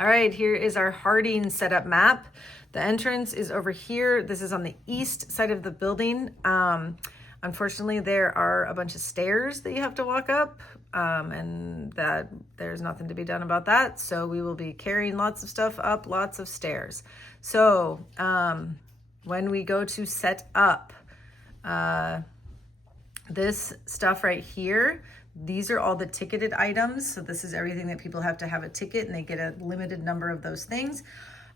All right, here is our Harding setup map. The entrance is over here. This is on the east side of the building. Unfortunately, there are a bunch of stairs that you have to walk up, and that there's nothing to be done about that. So we will be carrying lots of stuff up, lots of stairs. So when we go to set up this stuff right here, these are all the ticketed items. So this is everything that people have to have a ticket, and they get a limited number of those things.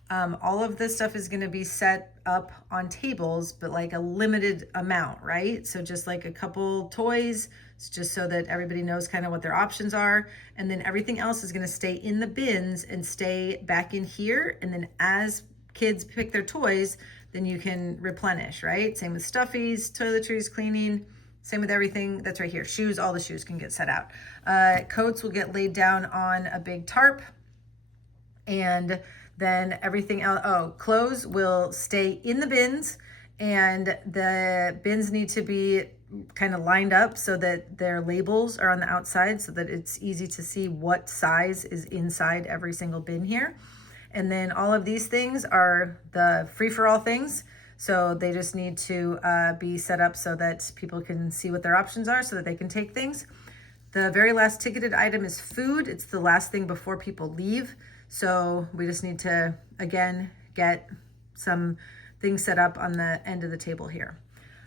All of this stuff is going to be set up on tables, but like a limited amount, right? So just like a couple toys, just so that everybody knows kind of what their options are. And then everything else is going to stay in the bins and stay back in here. And then as kids pick their toys, then you can replenish, right? Same with stuffies, toiletries, cleaning. Same with everything that's right here. Shoes, all the shoes can get set out. Coats will get laid down on a big tarp. And then everything else, clothes will stay in the bins. And the bins need to be kind of lined up so that their labels are on the outside so that it's easy to see what size is inside every single bin here. And then all of these things are the free-for-all things. So they just need to be set up so that people can see what their options are so that they can take things. The very last ticketed item is food. It's the last thing before people leave. So we just need to, again, get some things set up on the end of the table here.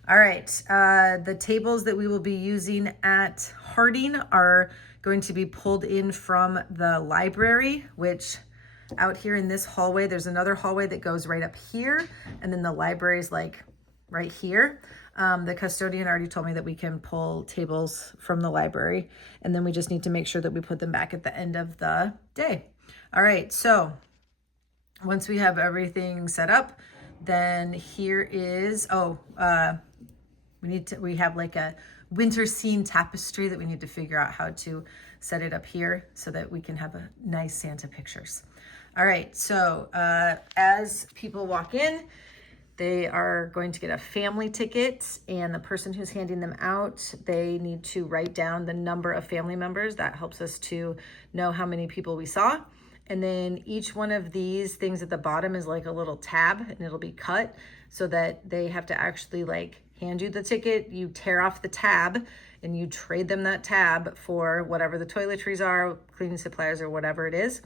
All right, the tables that we will be using at Harding are going to be pulled in from the library, which out here in this hallway, there's another hallway that goes right up here, and then the library is like right here. The custodian already told me that we can pull tables from the library, and then we just need to make sure that we put them back at the end of the day. All right, so once we have everything set up, then here is, we have like a winter scene tapestry that we need to figure out how to set it up here so that we can have a nice Santa pictures. All right, so as people walk in, they are going to get a family ticket, and the person who's handing them out, they need to write down the number of family members. That helps us to know how many people we saw. And then each one of these things at the bottom is like a little tab, and it'll be cut so that they have to actually like hand you the ticket. You tear off the tab and you trade them that tab for whatever the toiletries are, cleaning supplies, or whatever it is.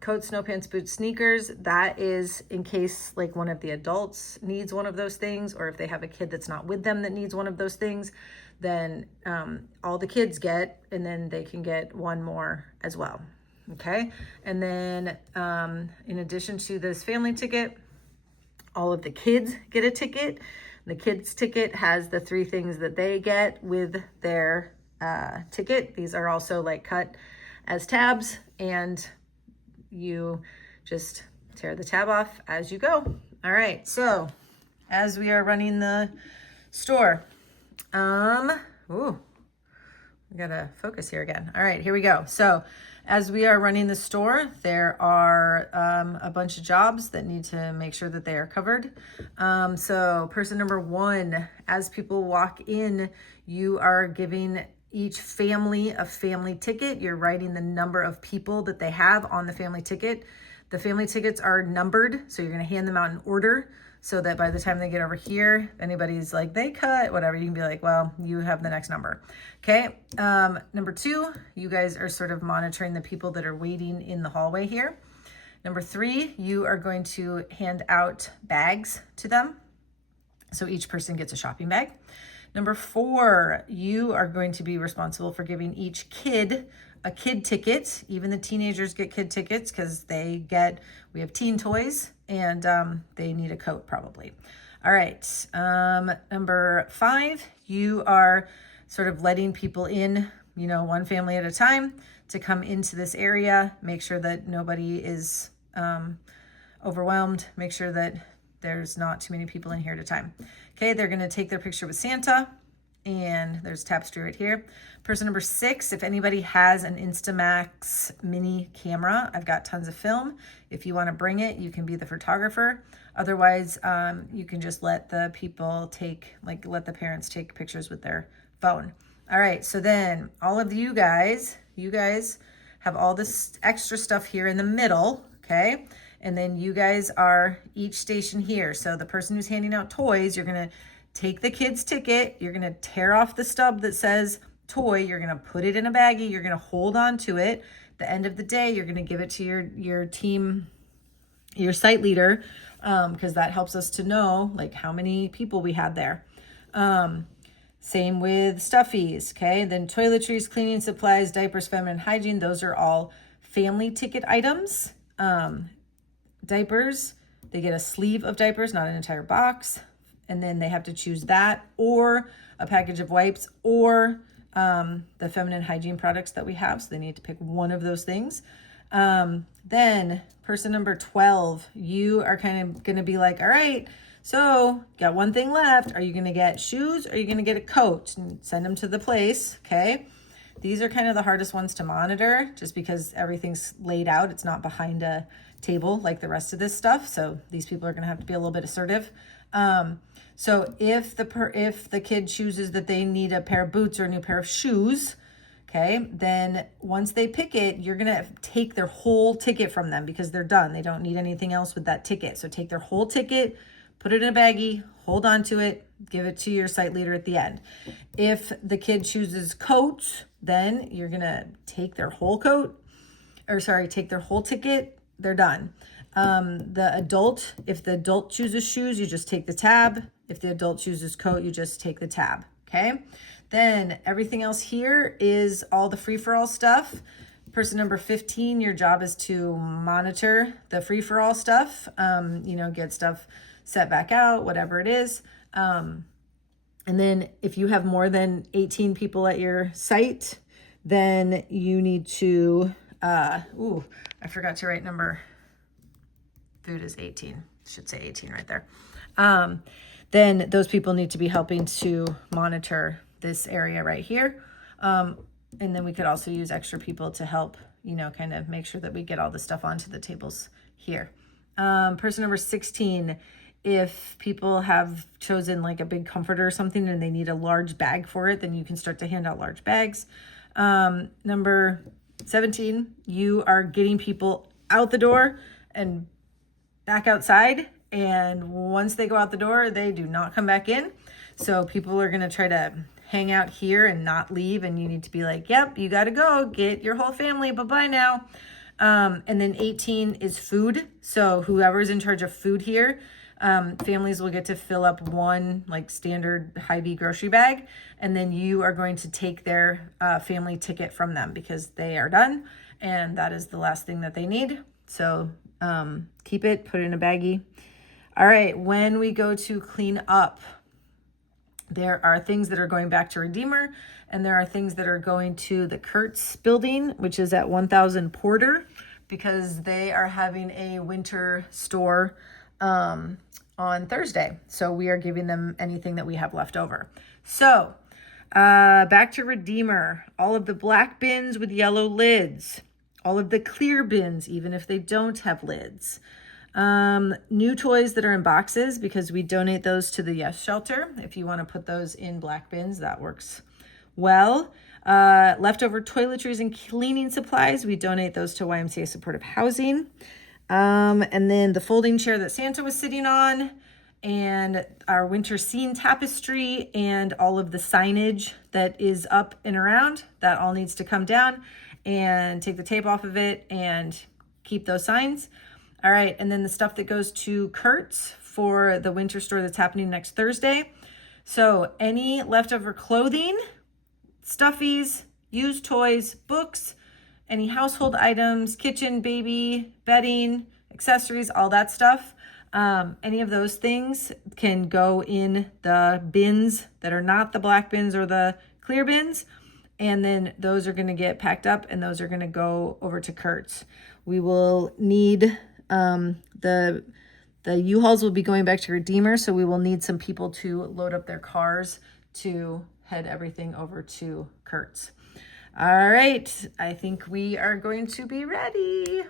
Coat, snow pants, boots, sneakers, that is in case like one of the adults needs one of those things, or if they have a kid that's not with them that needs one of those things, then all the kids get, and then they can get one more as well. Okay, and then in addition to this family ticket, all of the kids get a ticket. The kids ticket has the 3 things that they get with their ticket. These are also like cut as tabs, and you just tear the tab off as you go. All right, so as we are running the store, we gotta focus here again. All right, here we go. So as we are running the store, there are a bunch of jobs that need to make sure that they are covered. So person number 1, as people walk in, you are giving each family a family ticket. You're writing the number of people that they have on the family ticket. The family tickets are numbered, so you're gonna hand them out in order so that by the time they get over here, if anybody's like, they cut, whatever, you can be like, well, you have the next number. Okay, number 2, you guys are sort of monitoring the people that are waiting in the hallway here. Number 3, you are going to hand out bags to them. So each person gets a shopping bag. Number 4, you are going to be responsible for giving each kid a kid ticket. Even the teenagers get kid tickets because we have teen toys, and they need a coat probably. All right, number 5, you are sort of letting people in, one family at a time to come into this area. Make sure that nobody is overwhelmed. Make sure that there's not too many people in here at a time. Okay, they're gonna take their picture with Santa, and there's tapestry right here. Person number 6, if anybody has an Instamax mini camera, I've got tons of film. If you wanna bring it, you can be the photographer. Otherwise, you can just let the parents take pictures with their phone. All right, so then all of you guys have all this extra stuff here in the middle, okay? And then you guys are each station here. So the person who's handing out toys, you're gonna take the kid's ticket, you're gonna tear off the stub that says toy, you're gonna put it in a baggie, you're gonna hold on to it. At the end of the day, you're gonna give it to your team, your site leader, because that helps us to know like how many people we had there. Same with stuffies, okay? Then toiletries, cleaning supplies, diapers, feminine hygiene, those are all family ticket items. Diapers, they get a sleeve of diapers, not an entire box. And then they have to choose that or a package of wipes or the feminine hygiene products that we have. So they need to pick one of those things. Then person number 12, you are kind of going to be like, all right, so got one thing left. Are you going to get shoes or are you going to get a coat? And send them to the place, okay? These are kind of the hardest ones to monitor just because everything's laid out. It's not behind a table like the rest of this stuff. So these people are going to have to be a little bit assertive. So if the kid chooses that they need a pair of boots or a new pair of shoes, okay, then once they pick it, you're going to take their whole ticket from them because they're done. They don't need anything else with that ticket. So take their whole ticket, put it in a baggie, hold on to it, give it to your site leader at the end. If the kid chooses coats, then you're going to take their whole take their whole ticket, they're done. If the adult chooses shoes, you just take the tab. If the adult chooses coat, you just take the tab, okay? Then everything else here is all the free-for-all stuff. Person number 15, your job is to monitor the free-for-all stuff, get stuff set back out, whatever it is. And then if you have more than 18 people at your site, then you need to, I forgot to write number. Food is 18, should say 18 right there. Then those people need to be helping to monitor this area right here. And then we could also use extra people to help, kind of make sure that we get all the stuff onto the tables here. Person number 16, if people have chosen like a big comforter or something and they need a large bag for it, then you can start to hand out large bags. Number 17, you are getting people out the door and back outside. And once they go out the door, they do not come back in. So people are going to try to hang out here and not leave. And you need to be like, yep, you got to go get your whole family. Bye-bye now. And then 18 is food. So whoever's in charge of food here, families will get to fill up one like standard Hy-Vee grocery bag. And then you are going to take their family ticket from them because they are done. And that is the last thing that they need. So keep it, put it in a baggie. All right, when we go to clean up, there are things that are going back to Redeemer, and there are things that are going to the Kurtz building, which is at 1000 Porter, because they are having a winter store on Thursday. So we are giving them anything that we have left over. So back to Redeemer, all of the black bins with yellow lids, all of the clear bins, even if they don't have lids. New toys that are in boxes because we donate those to the Yes Shelter. If you want to put those in black bins, that works well. Leftover toiletries and cleaning supplies, we donate those to YMCA Supportive Housing. And then the folding chair that Santa was sitting on, and our winter scene tapestry, and all of the signage that is up and around, that all needs to come down and take the tape off of it and keep those signs. All right, and then the stuff that goes to Kurtz for the winter store that's happening next Thursday. So any leftover clothing, stuffies, used toys, books, any household items, kitchen, baby, bedding, accessories, all that stuff. Any of those things can go in the bins that are not the black bins or the clear bins. And then those are going to get packed up and those are going to go over to Kurtz. We will need the U-Hauls will be going back to Redeemer, so we will need some people to load up their cars to head everything over to Kurtz. All right, I think we are going to be ready.